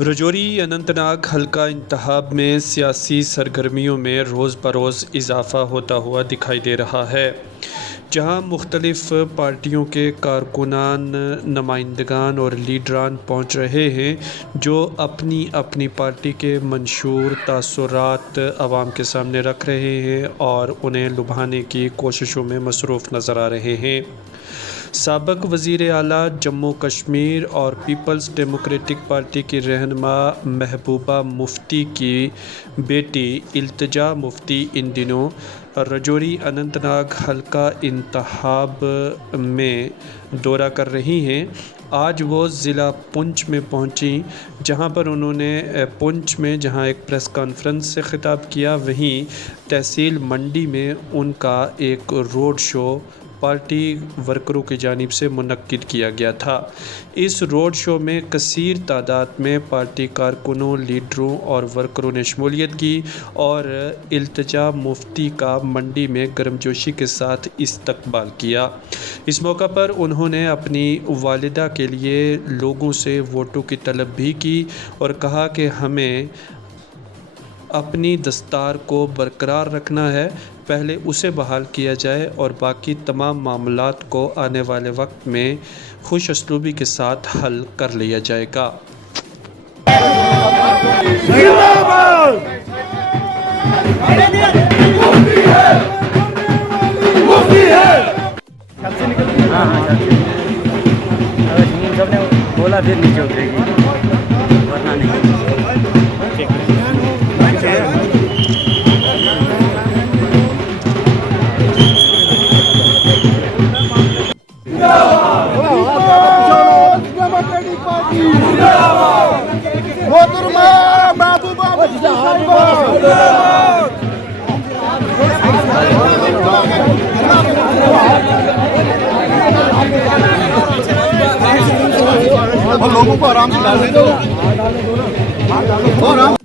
रजौरी अनंतनाग हल्का इंतखाब में सियासी सरगर्मियों में रोज़ बरोज़ इजाफ़ा होता हुआ दिखाई दे रहा है, जहां मुख्तलिफ़ पार्टियों के कारकुनान, नुमाइंदगान और लीडरान पहुंच रहे हैं, जो अपनी अपनी पार्टी के मंशूर तासुरात अवाम के सामने रख रहे हैं और उन्हें लुभाने की कोशिशों में मसरूफ़ नज़र आ रहे हैं। साबिक़ वज़ीर आला जम्मू कश्मीर और पीपल्स डेमोक्रेटिक पार्टी की रहनुमा महबूबा मुफ्ती की बेटी इल्तिजा मुफ्ती इन दिनों रजौरी अनंतनाग हल्का इंतखाब में दौरा कर रही हैं। आज वो ज़िला पुंछ में पहुंची, जहां पर उन्होंने पुंछ में जहां एक प्रेस कॉन्फ्रेंस से ख़िताब किया, वहीं तहसील मंडी में उनका एक रोड शो पार्टी वर्करों की जानिब से मुनक्किद किया गया था। इस रोड शो में कसीर तादाद में पार्टी कारकुनों, लीडरों और वर्करों ने शमूलियत की और इल्तिजा मुफ्ती का मंडी में गर्मजोशी के साथ इस्तकबाल किया। इस मौका पर उन्होंने अपनी वालिदा के लिए लोगों से वोटों की तलब भी की और कहा कि हमें अपनी दस्तार को बरकरार रखना है, पहले उसे बहाल किया जाए और बाकी तमाम मामलात को आने वाले वक्त में खुश असलूबी के साथ हल कर लिया जाएगा। बोला फिर नीचे उतरेगी, वरना नहीं। लोगों को आराम से डालने दो।